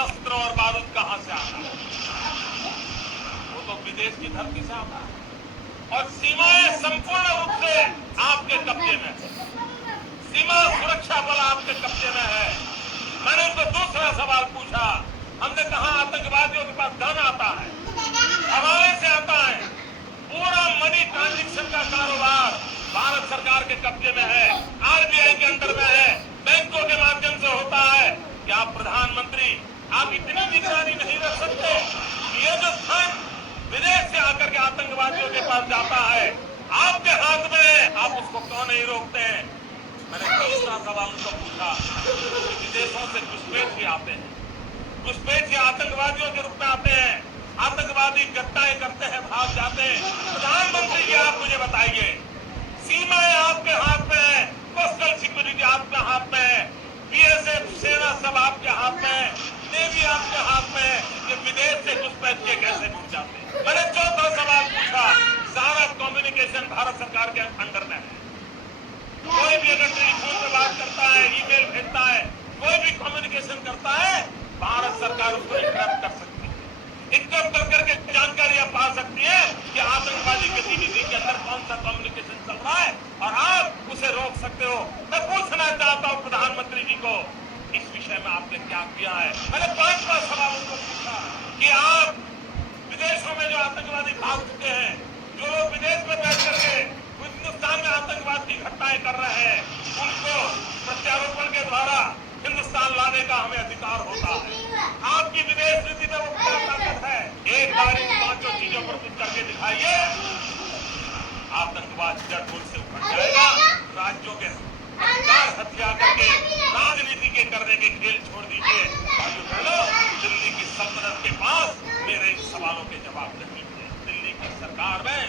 शस्त्र और बारूद कहां से आता है? वो तो विदेश की धरती से आता है और सीमाएं संपूर्ण रूप से आपके कब्जे में है। सीमा सुरक्षा बल आपके कब्जे में है। मैंने उनको दूसरा सवाल पूछा, हमने कहा आतंकवादियों के पास धन आता है, हवाले से आता है, पूरा मनी ट्रांजैक्शन का कारोबार भारत सरकार के कब्जे में है, आरबीआई के अंदर में है, बैंकों के माध्यम से होता है। क्या आप प्रधानमंत्री आप इतनी निगरानी नहीं रख सकते? ये जो धन विदेश से आकर के आतंकवादियों के पास जाता है आपके हाथ में है, आप उसको क्यों नहीं रोकते हैं? मैंने तीसरा सवाल उनको पूछा, विदेशों से घुसपैठ भी आते हैं, घुसपैठ भी आतंकवादियों के रूप में आते हैं, आतंकवादी घटनाएं करते हैं, भाग जाते हैं। प्रधानमंत्री जी आप मुझे बताइए, सीमाएं आपके हाथ में है, कोस्टल सिक्योरिटी आपके हाथ में है, बीएसएफ सेना सब आपके हाथ में है, नेवी आपके हाथ में है, ये विदेश से घुसपैठ के कैसे घुस जाते हैं? मैंने चौथा सवाल पूछा, सारा कम्युनिकेशन भारत सरकार के अंडर में है। कोई भी अगर टेलीफोन पे बात करता है, ईमेल भेजता है, कोई भी कम्युनिकेशन करता है, भारत सरकार उसको इंटरप्ट कर सकती है, इंटरप्ट करके जानकारियां पा सकती है कि आतंकवादी गतिविधि के अंदर कौन सा कम्युनिकेशन चल रहा है और आप उसे रोक सकते हो। मैं पूछना चाहता हूं प्रधानमंत्री जी को, इस विषय में आपने क्या किया है? मैंने 5वां सवाल उनको पूछा कि आप विदेशों में जो आतंकवादी भाग चुके हैं, जो लोग विदेश में बैठ करके हिंदुस्तान में आतंकवाद की घटनाएं कर रहे हैं, उनको प्रत्यारोपण के द्वारा हिंदुस्तान लाने का हमें अधिकार होता है। आपकी विदेश नीति में वो क्या ताकत है? एक बार इन 5 चीजों पर कुछ करके दिखाइए, आतंकवाद जड़ मूल से उखड़ जाएगा। राज्यों के अधिकार हथिया करके राजनीति के करने के खेल छोड़ दीजिए। भाइयों बहनों, दिल्ली की सल्तनत के पास मेरे इन सवालों के जवाब नहीं है। दिल्ली की सरकार में